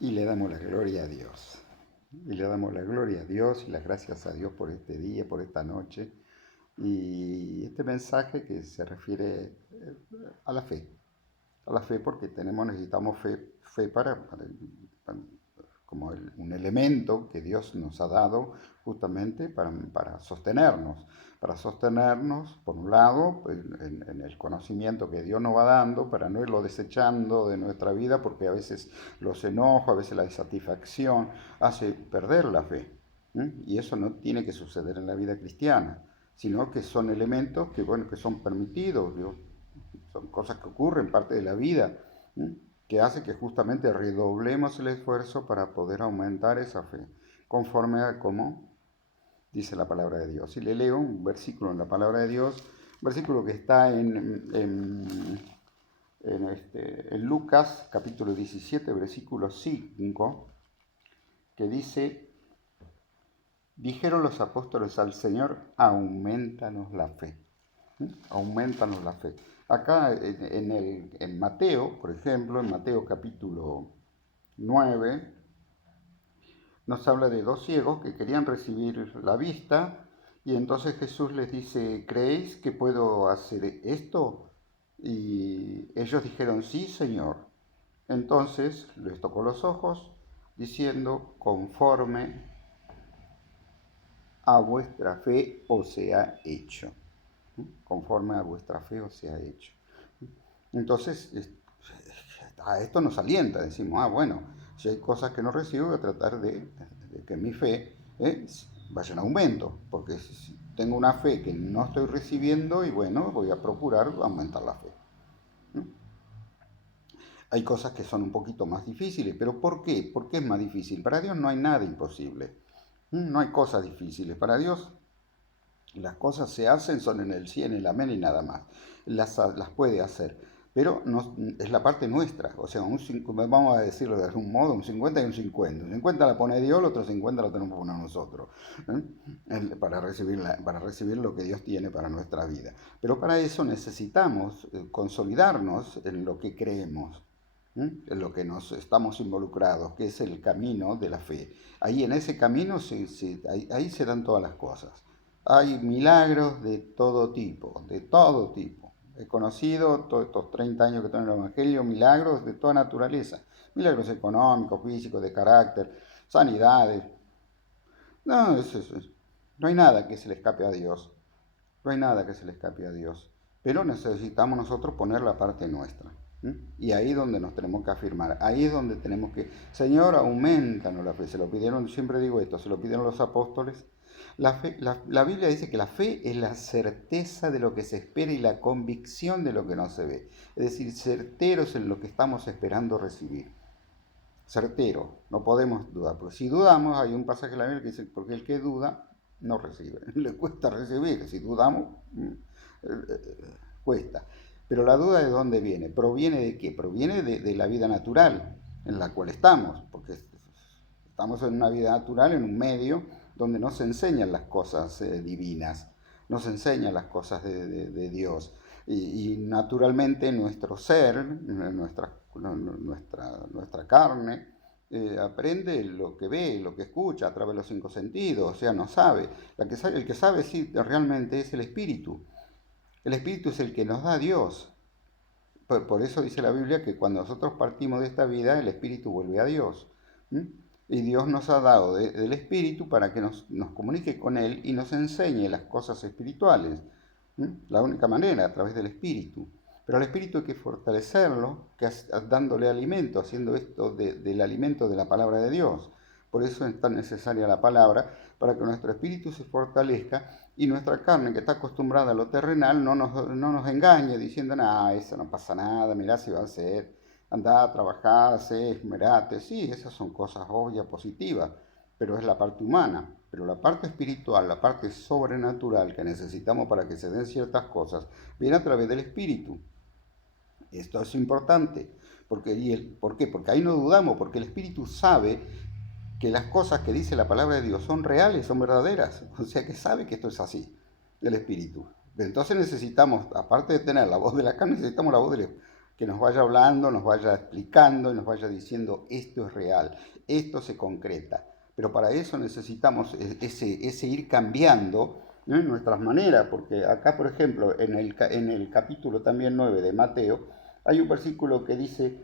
Y le damos la gloria a Dios. Y le damos la gloria a Dios y las gracias a Dios por este día, por esta noche. Y este mensaje que se refiere a la fe. A la fe porque necesitamos fe para- como un elemento que Dios nos ha dado justamente para sostenernos, por un lado, en el conocimiento que Dios nos va dando, para no irlo desechando de nuestra vida, porque a veces los enojos, a veces la insatisfacción hace perder la fe. Y eso no tiene que suceder en la vida cristiana, sino que son elementos que, bueno, que son permitidos, digo, son cosas que ocurren, parte de la vida, ¿sí? Que hace que justamente redoblemos el esfuerzo para poder aumentar esa fe, conforme a como dice la palabra de Dios. Y le leo un versículo en la palabra de Dios, un versículo que está en Lucas capítulo 17, versículo 5, que dice, dijeron los apóstoles al Señor, aumentanos la fe. Aumentanos la fe. Acá en Mateo, por ejemplo, en Mateo capítulo 9, nos habla de dos ciegos que querían recibir la vista y entonces Jesús les dice, ¿creéis que puedo hacer esto? Y ellos dijeron, sí, Señor. Entonces les tocó los ojos diciendo, conforme a vuestra fe os sea hecho. Conforme a vuestra fe os sea hecho. Entonces, a esto nos alienta, decimos, bueno, si hay cosas que no recibo, voy a tratar de que mi fe vaya en aumento, porque si tengo una fe que no estoy recibiendo, y bueno, voy a procurar aumentar la fe. ¿No? Hay cosas que son un poquito más difíciles, pero ¿por qué? ¿Por qué es más difícil? Para Dios no hay nada imposible, no hay cosas difíciles. Para Dios las cosas se hacen, son en el sí, en el amén y nada más. Las puede hacer. Pero no, es la parte nuestra. O sea, vamos a decirlo de algún modo, un 50 y un 50. Un 50 la pone Dios, el otro 50 lo tenemos que poner nosotros. Para recibir lo que Dios tiene para nuestra vida. Pero para eso necesitamos consolidarnos en lo que creemos. En lo que nos estamos involucrados, que es el camino de la fe. Ahí en ese camino ahí se dan todas las cosas. Hay milagros de todo tipo, de todo tipo. He conocido todos estos 30 años que tengo en el Evangelio, milagros de toda naturaleza. Milagros económicos, físicos, de carácter, sanidades. No, no hay nada que se le escape a Dios. No hay nada que se le escape a Dios. Pero necesitamos nosotros poner la parte nuestra. Y ahí es donde nos tenemos que afirmar. Ahí es donde tenemos que, Señor, aumentanos la fe. Se lo pidieron, siempre digo esto, se lo pidieron los apóstoles. La Biblia dice que la fe es la certeza de lo que se espera y la convicción de lo que no se ve. Es decir, certeros en lo que estamos esperando recibir. Certero, no podemos dudar, porque si dudamos, hay un pasaje en la Biblia que dice, porque el que duda no recibe, le cuesta recibir, si dudamos, cuesta. Pero la duda de dónde viene, proviene de qué, proviene de la vida natural en la cual estamos, porque estamos en una vida natural, en un medio donde no se enseñan las cosas divinas, no se enseñan las cosas de Dios. Y naturalmente nuestro ser, nuestra carne, aprende lo que ve, lo que escucha a través de los cinco sentidos, o sea, no sabe. El que sabe sí realmente es el espíritu. El espíritu es el que nos da Dios. Por eso dice la Biblia que cuando nosotros partimos de esta vida, el espíritu vuelve a Dios. ¿M? Y Dios nos ha dado del espíritu para que nos comunique con Él y nos enseñe las cosas espirituales. La única manera, a través del espíritu. Pero al espíritu hay que fortalecerlo, dándole alimento, haciendo esto del alimento de la palabra de Dios. Por eso es tan necesaria la palabra, para que nuestro espíritu se fortalezca y nuestra carne, que está acostumbrada a lo terrenal, no nos engañe diciendo, eso no pasa nada, mirá si va a ser, andá a trabajar, esmerate. Sí, esas son cosas obvias, positivas, pero es la parte humana. Pero la parte espiritual, la parte sobrenatural que necesitamos para que se den ciertas cosas, viene a través del espíritu. Esto es importante. ¿Por qué? Porque ahí no dudamos, porque el espíritu sabe que las cosas que dice la palabra de Dios son reales, son verdaderas. O sea que sabe que esto es así, el espíritu. Entonces necesitamos, aparte de tener la voz de la carne, necesitamos la voz que nos vaya hablando, nos vaya explicando y nos vaya diciendo esto es real, esto se concreta. Pero para eso necesitamos ese ir cambiando, ¿no?, nuestras maneras, porque acá, por ejemplo, en el capítulo también 9 de Mateo, hay un versículo que dice,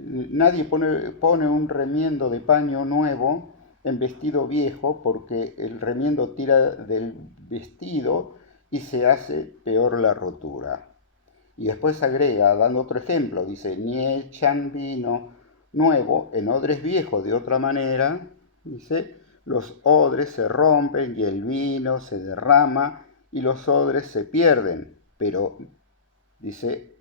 nadie pone un remiendo de paño nuevo en vestido viejo, porque el remiendo tira del vestido y se hace peor la rotura. Y después agrega, dando otro ejemplo, dice, ni echan vino nuevo en odres viejos de otra manera, dice, los odres se rompen y el vino se derrama y los odres se pierden, pero, dice,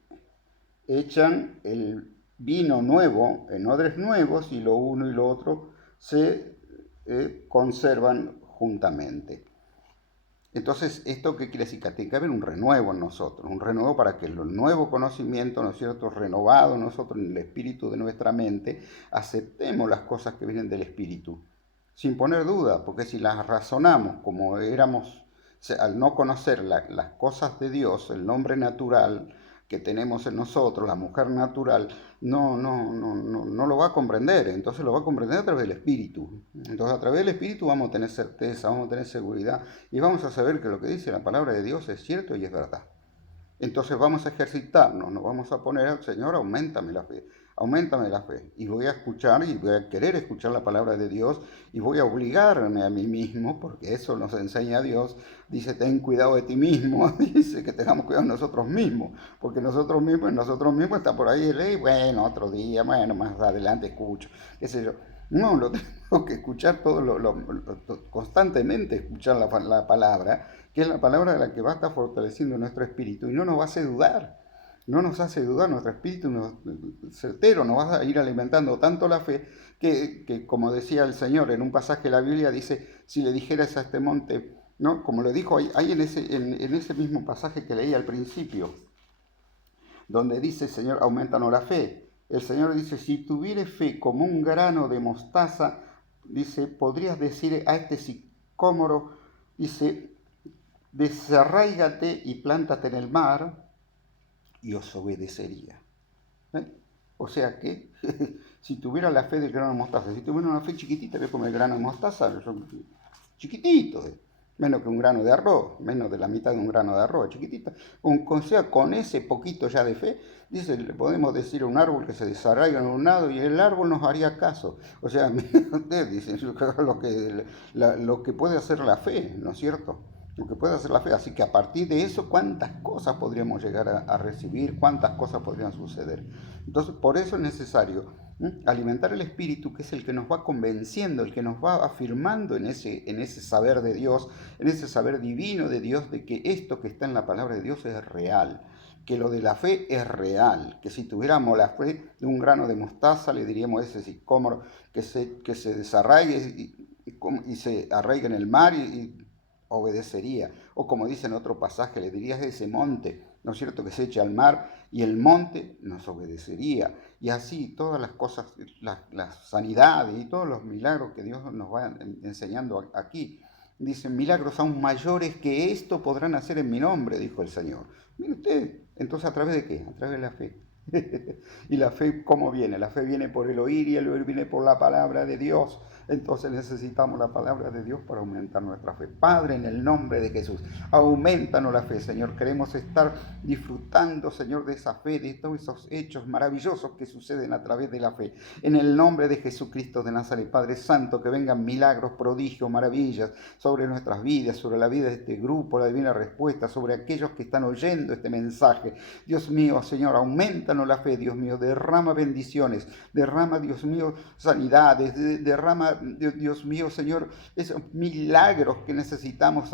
echan el vino nuevo en odres nuevos y lo uno y lo otro se conservan juntamente. Entonces, ¿esto qué quiere decir? Que tiene que haber un renuevo en nosotros, un renuevo para que el nuevo conocimiento, ¿no es cierto?, renovado nosotros en el espíritu de nuestra mente, aceptemos las cosas que vienen del espíritu, sin poner duda, porque si las razonamos como éramos, al no conocer las cosas de Dios, el nombre natural que tenemos en nosotros, la mujer natural, no lo va a comprender, entonces lo va a comprender a través del Espíritu. Entonces a través del Espíritu vamos a tener certeza, vamos a tener seguridad y vamos a saber que lo que dice la palabra de Dios es cierto y es verdad. Entonces vamos a ejercitarnos, nos vamos a poner al Señor, auméntame la fe. Y voy a escuchar y voy a querer escuchar la palabra de Dios y voy a obligarme a mí mismo, porque eso nos enseña Dios. Dice, ten cuidado de ti mismo, dice que tengamos cuidado de nosotros mismos, porque nosotros mismos está por ahí, bueno, otro día, bueno, más adelante escucho, qué sé yo. No, lo tengo que escuchar constantemente, escuchar la palabra, que es la palabra la que va a estar fortaleciendo nuestro espíritu y no nos hace dudar, no nos hace dudar, nuestro espíritu certero nos va a ir alimentando tanto la fe que, como decía el Señor en un pasaje de la Biblia, dice, si le dijeras a este monte, ¿no?, como le dijo ahí en ese mismo pasaje que leí al principio, donde dice, Señor, aumentanos la fe. El Señor dice, si tuvieres fe como un grano de mostaza, dice, podrías decir a este sicómoro, dice, desarráigate y plántate en el mar, y os obedecería. ¿Eh? O sea que, si tuviera la fe del grano de mostaza, si tuviera una fe chiquitita, que como el grano de mostaza, chiquitito, menos que un grano de arroz, menos de la mitad de un grano de arroz, chiquitita. O sea, con ese poquito ya de fe, dice, le podemos decir a un árbol que se desarraiga en un lado y el árbol nos haría caso. O sea, ustedes dicen lo que puede hacer la fe, ¿no es cierto? Lo que puede hacer la fe. Así que a partir de eso, ¿cuántas cosas podríamos llegar a recibir? ¿Cuántas cosas podrían suceder? Entonces, por eso es necesario alimentar el espíritu, que es el que nos va convenciendo, el que nos va afirmando en ese saber de Dios, en ese saber divino de Dios, de que esto que está en la palabra de Dios es real, que lo de la fe es real, que si tuviéramos la fe de un grano de mostaza, le diríamos a ese sicómoro que se desarraigue y se arraigue en el mar y obedecería. O como dice en otro pasaje, le dirías a ese monte, ¿no es cierto?, que se eche al mar y el monte nos obedecería. Y así todas las cosas, las sanidades y todos los milagros que Dios nos va enseñando aquí. Dicen, milagros aún mayores que esto podrán hacer en mi nombre, dijo el Señor. Mire usted, entonces ¿a través de qué? A través de la fe. ¿Y la fe cómo viene? La fe viene por el oír y el oír viene por la palabra de Dios. Entonces necesitamos la palabra de Dios para aumentar nuestra fe. Padre, en el nombre de Jesús, aumentanos la fe, Señor. Queremos estar disfrutando, Señor, de esa fe, de todos esos hechos maravillosos que suceden a través de la fe. En el nombre de Jesucristo de Nazaret, Padre Santo, que vengan milagros, prodigios, maravillas sobre nuestras vidas, sobre la vida de este grupo, la divina respuesta, sobre aquellos que están oyendo este mensaje. Dios mío, Señor, aumentanos la fe, Dios mío, derrama bendiciones, derrama, Dios mío, sanidades, derrama, Dios mío, Señor, esos milagros que necesitamos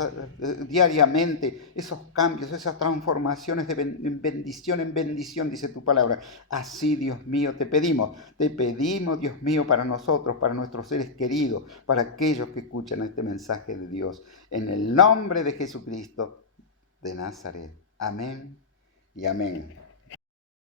diariamente, esos cambios, esas transformaciones de bendición en bendición, dice tu palabra. Así, Dios mío, te pedimos, Dios mío, para nosotros, para nuestros seres queridos, para aquellos que escuchan este mensaje de Dios, en el nombre de Jesucristo de Nazaret. Amén y amén.